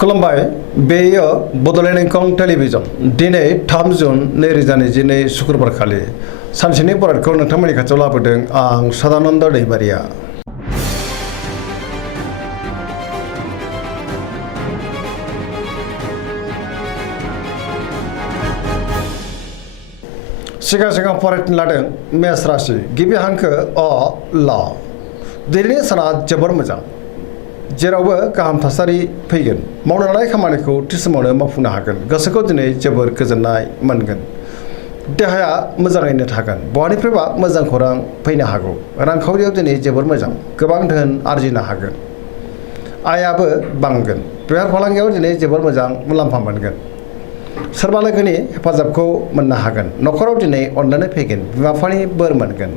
खुलुमबाय बेयो बड'लेण्ड इंखं टेलिभिजन दिनै 3 जुन 2022 शुक्रबार खालि सानसेनि बरादखौ नोंथांमोननि खाथियाव लाबोदों आं सदानन्द दैमारिया। सिगां फरायनो लादों मेष राशि गिबि हांखो अ ल दिनैनि साना जोबोर मोजां जेरावबो गाहाम थासारि फैगोन मावनो लानाय खामानिखौ थि समावनो मावफुंनो हागोन गोसोखौ दिनै जोबोर गोजोननाय मोनगोन देहाया मोजाङैनो थागोन बहानिफ्रायबा मोजां खौरां फैनो हागौ रांखावरियाव दिनै जोबोर मोजां गोबां धोन आरजिनो हागोन आयाबो बांगोन बेफार फालांगियाव दिनै जोबोर मोजां मुलाम्फा मोनगोन सोरबा लोगोनि हेफाजाबखौ मोननो हागोन न'खराव दिनै अननानै फैगोन बिमा बिफानि बोर मोनगोन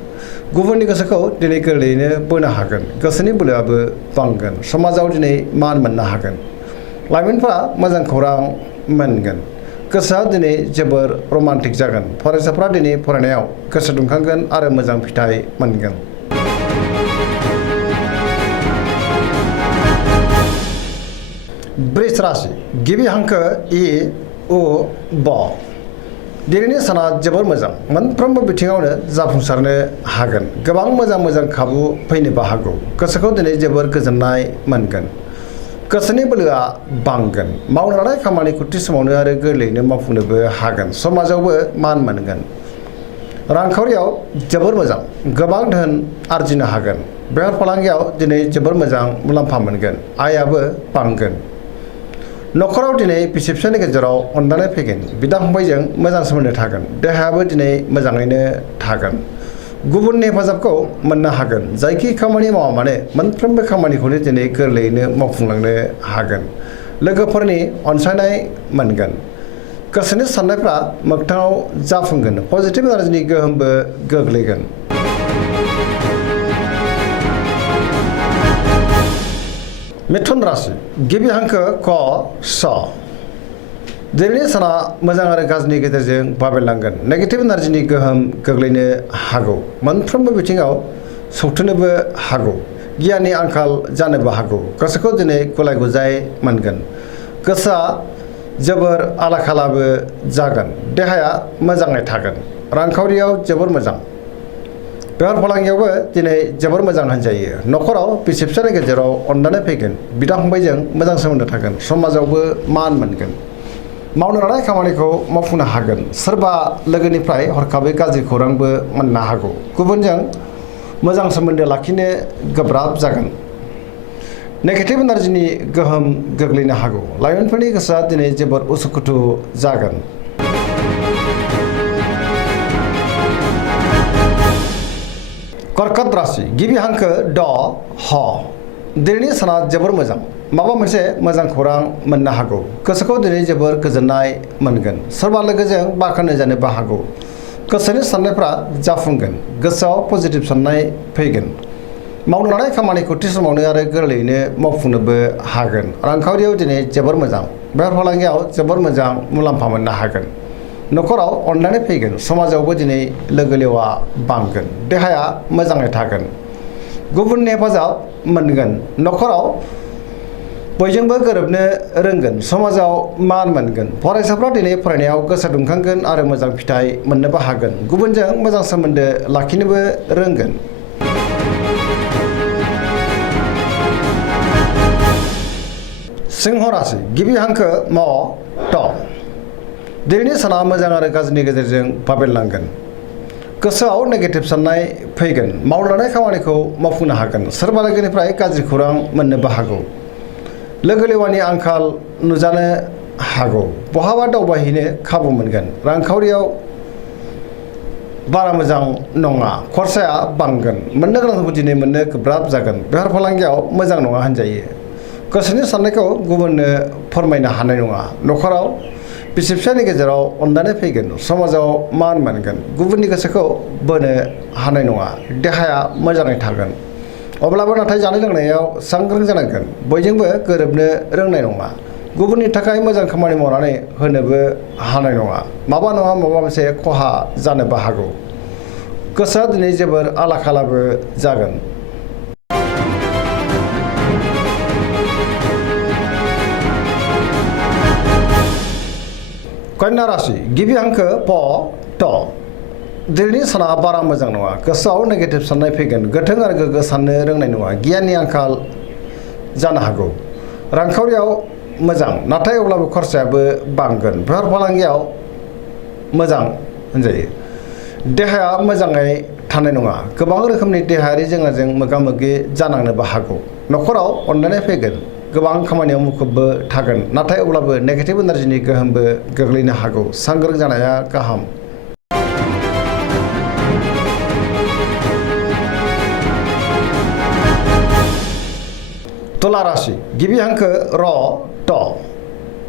गुबुननि गोसोखौ दिनै गोरलैयैनो बोनो हागोन गोसोनि बोलोआबो बांगोन समाजाव दिनै मान मोननो हागोन लाइमोनफ्रा मोजां खौरां मोनगोन गोसोआ दिनै जोबोर रमान्टिक जागोन फरायसाफ्रा दिनै फरायनायाव गोसो दुंखांगोन आरो मोजां फिथाइ मोनगोन। वृष राशि गिबि हांखो इ उ ब दिनैनि साना जोबोर मोजां मोनफ्रोमबो बिथिङावनो जाफुंसारनो हागोन गोबां मोजां खाबु फैनोबो हागौ गोसोखौ दिनै जोबोर गोजोननाय मोनगोन गोसोनि बोलोआ बांगोन मावनो लानाय खामानिखौ थि समावनो आरो गोरलैयैनो मावफुंनोबो हागोन समाजावबो मान मोनगोन रांखावरियाव जोबोर मोजां गोबां धोन आरजिनो हागोन बेफार फालांगियाव दिनै जोबोर मोजां मुलाम्फा मोनगोन आयाबो बांगोन न'खराव दिनै बिसि फिसायनि गेजेराव अनलायनाय फैगोन बिदा फंबायजों मोजां सोमोन्दो थागोन देहायाबो दिनै मोजाङैनो थागोन गुबुननि हेफाजाबखौ मोननो हागोन जायखि खामानि मावा मानो मोनफ्रोमबो खामानिखौनो दिनै गोरलैयैनो मावफुंलांनो हागोन लोगोफोरनि अनसायनाय मोनगोन गोसोनि साननायफ्रा मोगथाङाव जाफुंगोन पजिटिभ एनार्जिनि गोहोमबो गोग्लैगोन। मिथुन राशि गिबि हांखो क स दिनैनि साना मोजां आरो गाज्रिनि गेजेरजों बाबेरलांगोन नेगेटिभ एनार्जिनि गोहोम गोग्लैनो हागौ मोनफ्रोमबो बिथिङाव सौथुनोबो हागौ गियाननि आंखाल जानोबो हागौ गोसोखौ दिनै गुलाय गुजाय मोनगोन गोसोआ जोबोर आला खालाबो जागोन देहाया मोजाङै थागोन रांखावरियाव जोबोर मोजां बेफार फालांगियावबो दिनै जोबोर मोजां होनजायो न'खराव बिसि फिसायनि गेजेराव अननानै फैगोन बिदा फंबायजों मोजां सोमोन्दो थागोन समाजावबो मान मोनगोन मावनो लानाय खामानिखौ मावफुंनो हागोन सोरबा लोगोनिफ्राय हरखाबै गाज्रि खौरांबो मोननो हागौ गुबुनजों मोजां सोमोन्दो लाखिनो गोब्राब जागोन नेगेटिभ एनार्जिनि गोहोम गोग्लैनो हागौ लाइमोनफोरनि गोसोआ दिनै जोबोर उसुखुथु जागोन। कर्कट राशि गिबि हांखो ड ह दिनैनि साना जोबोर मोजां माबा मोनसे मोजां खौरां मोननो हागौ गोसोखौ दिनै जोबोर गोजोननाय मोनगोन सोरबा लोगोजों बाख्नाय जानोबो हागौ गोसोनि साननायफ्रा जाफुंगोन गोसोआव पजिटिभ साननाय फैगोन मावनो लानाय खामानिखौ थि समावनो आरो गोरलैयैनो मावफुंनोबो हागोन रांखावरियाव दिनै जोबोर मोजां बेफार फालांगियाव जोबोर मोजां मुलाम्फा मोननो हागोन न'खराव अननानै फैगोन समाजावबो दिनै लोगो लेवा बांगोन देहाया मोजाङै थागोन गुबुननि हेफाजाब मोनगोन न'खराव बयजोंबो गोरोबनो रोंगोन समाजाव मान मोनगोन फरायसाफ्रा दिनै फरायनायाव गोसो दुंखांगोन आरो मोजां फिथाइ मोननोबो हागोन गुबुनजों मोजां सोमोन्दो लाखिनोबो रोंगोन। सिंह राशि गिबि हांखो म ट दिनैनि साना मोजां आरो गाज्रिनि गेजेरजों बाबेरलांगोन गोसोआव नेगेटिभ साननाय फैगोन मावनो लानाय खामानिखौ मावफुंनो हागोन सोरबा लोगोनिफ्राय गाज्रि खौरां मोननोबो हागौ लोगो लेवानि आंखाल नुजानो हागौ बहाबा दावबायहैनो खाबु मोनगोन रांखावरियाव बारा मोजां नङा खरसाया बांगोन मोननो गोनांखौ दिनै मोननो गोब्राब जागोन बेफार फालांगियाव मोजां नङा होनजायो गोसोनि साननायखौ गुबुननो फोरमायनो हानाय नङा न'खराव बिसि फिसायनि गेजेराव अननानै फैगोन समाजाव मान मोनगोन गुबुननि गोसोखौ बोनो हानाय नङा देहाया मोजाङै थागोन अब्लाबो नाथाय जानाय लोंनायाव सांग्रां जानांगोन बयजोंबो गोरोबनो रोंनाय नङा गुबुननि थाखाय मोजां खामानि मावनानै होनोबो हानाय नङा माबा नङा माबा मोनसे खहा जानोबो हागौ गोसोआ दिनै जोबोर आला खालाबो जागोन। कन्या राशि गिबि हांखो प ट दिनैनि साना बारा मोजां नङा गोसोआव नेगेटिभ साननाय फैगोन गोथों आरो गोग्गो साननो रोंनाय नङा गियाननि आंखाल जानो हागौ रांखावरियाव मोजां नाथाय अब्लाबो खरसायाबो बांगोन बेफार फालांगियाव मोजां होनजायो देहाया मोजाङै थानाय नङा गोबां रोखोमनि देहायारि जेंनाजों मोगा मोगि जानांनोबो हागौ न'खराव अनलायनाय फैगोन गोबां खामानियाव मुखुबबो थागोन नाथाय अब्लाबो नेगेटिभ एनार्जिनि गोहोमबो गोग्लैनो हागौ सांग्रां जानाया गाहाम तुला राशि गिबि हांखो र ट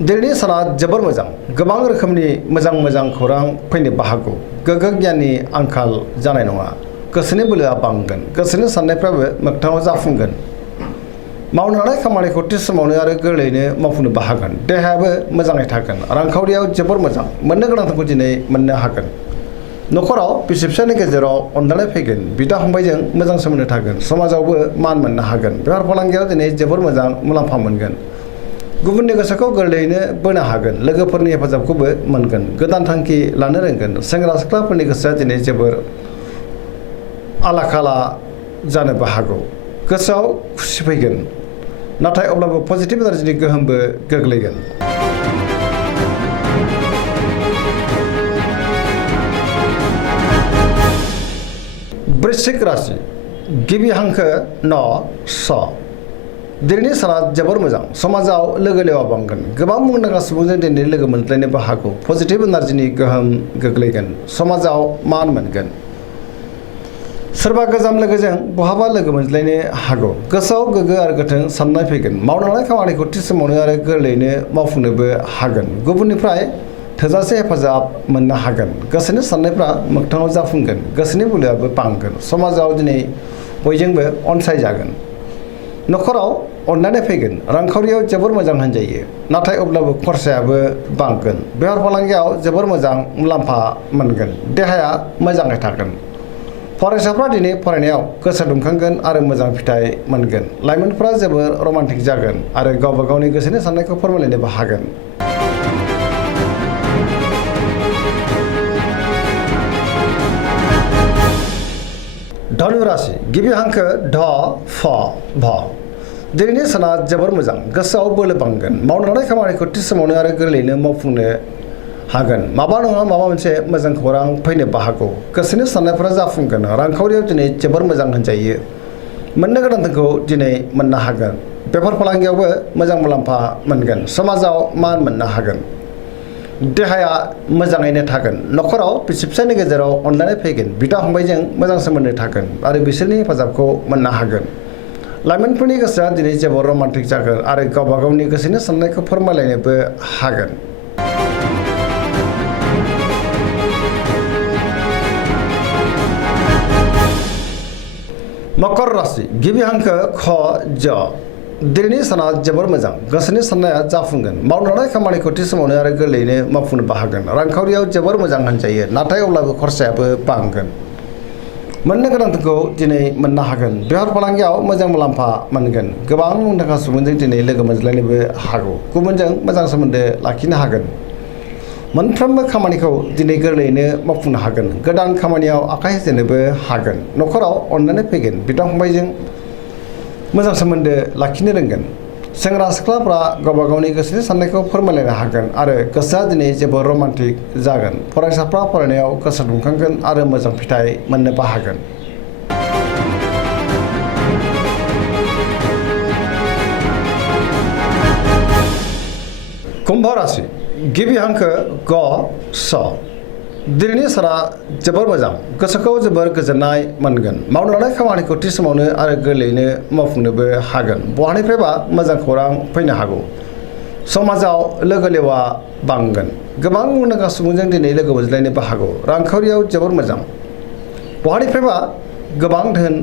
दिनैनि साना जोबोर मोजां गोबां रोखोमनि मोजां खौरां फैनोबो हागौ गोग्गो गियाननि आंखाल जानाय नङा गोसोनि बोलोआ बांगोन गोसोनि साननायफ्राबो मोगथाङाव जाफुंगोन मावनो हानाय खामानिखौ थि समावनो आरो गोरलैयैनो मावफुंनोबो हागोन देहायाबो मोजाङै थागोन रांखावरियाव जोबोर मोजां मोननो गोनांखौ दिनै मोननो हागोन न'खराव बिसि फिसायनि गेजेराव अनलायनाय फैगोन बिदा फंबायजों मोजां सोमोन्दो थागोन समाजावबो मान मोननो हागोन बेफार फालांगियाव दिनै जोबोर मोजां मुलाम्फा मोनगोन गुबुननि गोसोखौ गोरलैयैनो बोनो हागोन लोगोफोरनि हेफाजाबखौबो मोनगोन गोदान थांखि लानो रोंगोन सेंग्रा सिख्लाफोरनि गोसोआ दिनै जोबोर आला खाला जानोबो हागौ गोसोआव खुसि फैगोन नाथाय अब्लाबो पजिटिभ एनार्जिनि गोहोमबो गोग्लैगोन वृश्चिक राशि गिबि हांखो न स दिनैनि साना जोबोर मोजां समाजाव लोगो लेवा बांगोन गोबां मुंदांखा सुबुंजों दिनै लोगो मोनज्लायनोबो हागौ पजिटिभ एनार्जिनि गोहोम गोग्लैगोन समाजाव मान मोनगोन सोरबा गोजाम लोगोजों बहाबा लोगो मोनज्लायनो हागौ गोसोआव गोग्गो आरो गोथों साननाय फैगोन मावनो हानाय खामानिखौ थि समावनो आरो गोरलैयैनो मावफुंनोबो हागोन गुबुननिफ्राय थोजासे हेफाजाब मोननो हागोन गोसोनि साननायफ्रा मोगथाङाव जाफुंगोन गोसोनि बोलोआबो बांगोन समाजाव दिनै बयजोंबो अनसायजागोन न'खराव अनलायनाय फैगोन रांखावरियाव जोबोर मोजां होनजायो नाथाय अब्लाबो खरसायाबो बांगोन बेफार फालांगियाव जोबोर मोजां मुलाम्फा मोनगोन देहाया मोजाङै थागोन फरायसाफ्रा दिनै फरायनायाव गोसो दुंखांगोन आरो मोजां फिथाइ मोनगोन लाइमोनफ्रा जोबोर रमान्टिक जागोन आरो गावबा गावनि गोसोनि साननायखौ फोरमायलायनोबो हागोन धनु राशि गिबि हांखो ढ फ भ दिनैनि साना जोबोर मोजां गोसोआव बोलो बांगोन मावनो हानाय खामानिखौ थि समावनो आरो गोरलैयैनो मावफुंनो हागोन माबा नङा माबा मोनसे मोजां खौरां फैनोबो हागौ गोसोनि साननायफोरा जाफुंगोन रांखावरियाव दिनै जोबोर मोजां होनजायो मोननो गोनांखौ दिनै मोननो हागोन बेफार फालांगियावबो मोजां मुलाम्फा मोनगोन समाजाव मान मोननो हागोन देहाया मोजाङैनो थागोन न'खराव बिसि फिसायनि गेजेराव अनलायनाय फैगोन बिदा फंबायजों मोजां सोमोन्दो थागोन आरो बिसोरनि हेफाजाबखौ मोननो हागोन लाइमोनफोरनि गोसोआ दिनै जोबोर रमान्टिक जागोन आरो गावबा गावनि गोसोनि साननायखौ फोरमायलायनोबो हागोन मकर राशि गिबि हांखो ख ज दिनैनि साना जोबोर मोजां गोसोनि साननाया जाफुंगोन मावनो हानाय खामानिखौ थि समावनो आरो गोरलैयैनो मावफुंनोबो हागोन रांखावरियाव जोबोर मोजां होनजायो नाथाय अब्लाबो खरसायाबो बांगोन मोननो गोनांखौ दिनै मोननो हागोन बेफार फालांगियाव मोजां मुलाम्फा मोनगोन गोबां मुंदांखा सुबुंजों दिनै लोगो मोनज्लायनोबो हागौ गुबुनजों मोजां सोमोन्दो लाखिनो हागोन मोनफ्रोमबो खामानिखौ दिनै गोरलैयैनो मावफुंनो हागोन गोदान खामानियाव आखाइ होजेननोबो हागोन न'खराव अनलायनाय फैगोन बिदा फंबायजों मोजां सोमोन्दो लाखिनो रोंगोन सेंग्रा सिख्लाफ्रा गावबा गावनि गोसोनि साननायखौ फोरमायलायनो हागोन आरो गोसोआ दिनै जोबोर रमान्टिक जागोन फरायसाफ्रा फरायनायाव गोसो दुंखांगोन आरो मोजां फिथाइ मोननोबो हागोन कुम्भ राशि गिबि हांखो ग स दिनैनि साना जोबोर मोजां गोसोखौ जोबोर गोजोननाय मोनगोन मावनो हानाय खामानिखौ थि समावनो आरो गोरलैयैनो मावफुंनोबो हागोन बहानिफ्रायबा मोजां खौरां फैनो हागौ समाजाव लोगो लेवा बांगोन गोबां मुंदांखा सुबुंजों दिनै लोगो मोनज्लायनोबो हागौ रांखावरियाव जोबोर मोजां बहानिफ्रायबा गोबां धोन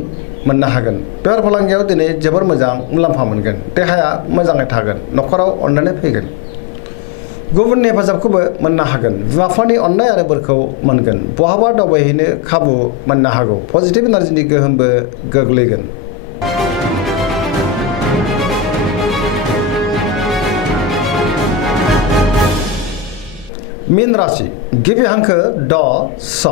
मोननो हागोन बेफार फालांगियाव दिनै जोबोर मोजां मुलाम्फा मोनगोन देहाया मोजाङै थागोन न'खराव अनलायनाय फैगोन गुबुननि हेफाजाबखौबो मोननो हागोन बिमा बिफानि अननाय आरो बोरखौ मोनगोन बहाबा दावबायहैनो खाबु मोननो हागौ पजिटिभ एनार्जिनि गोहोमबो गोग्लैगोन मीन राशि गिबि हांखो ड स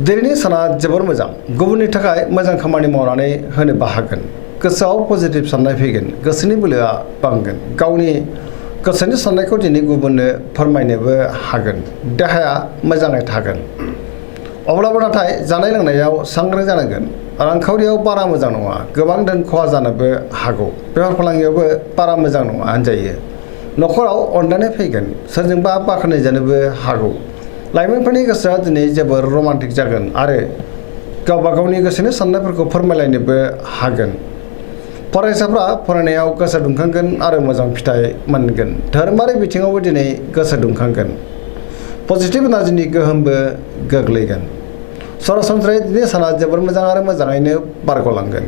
दिनैनि साना जोबोर मोजां गुबुननि थाखाय मोजां खामानि मावनानै होनोबो हागोन गोसोआव पजिटिभ साननाय फैगोन गोसोनि बोलोआ बांगोन गावनि गोसोनि साननायखौ दिनै गुबुननो फोरमायनोबो हागोन देहाया मोजाङै थागोन अब्लाबो नाथाय जानाय लोंनायाव सांग्रां जानांगोन रांखावरियाव बारा मोजां नङा गोबां धोन खहा जानोबो हागौ बेफार फालांगियावबो बारा मोजां नङा होनजायो न'खराव अनलायनाय फैगोन सोरजोंबा बाख्नाय जानोबो हागौ लाइमोनफोरनि गोसोआ दिनै जोबोर रमान्टिक जागोन आरो गावबा गावनि गोसोनि साननायफोरखौ फोरमायलायनोबो हागोन फरायसाफ्रा फरायनायाव गोसो दुंखांगोन आरो मोजां फिथाइ मोनगोन धोरोमारि बिथिङावबो दिनै गोसो दुंखांगोन पजिटिभ एनार्जिनि गोहोमबो गोग्लैगोन सरासनस्रायै दिनै साना जोबोर मोजां आरो मोजाङैनो बारग'लांगोन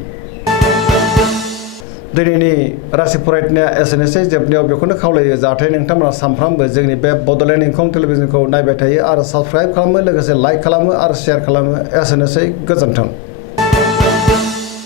दिनैनि राशि फरायनाया एसेनोसै जोबनायाव बेखौनो खावलायो जाहाथे नोंथांमोना सानफ्रामबो जोंनि बे बड'लेण्ड इंखं टेलिभिजनखौ नायबाय थायो आरो साबस्क्राइब खालामो लोगोसे लाइक खालामो आरो शेयार खालामो एसेनोसै गोजोन्थों।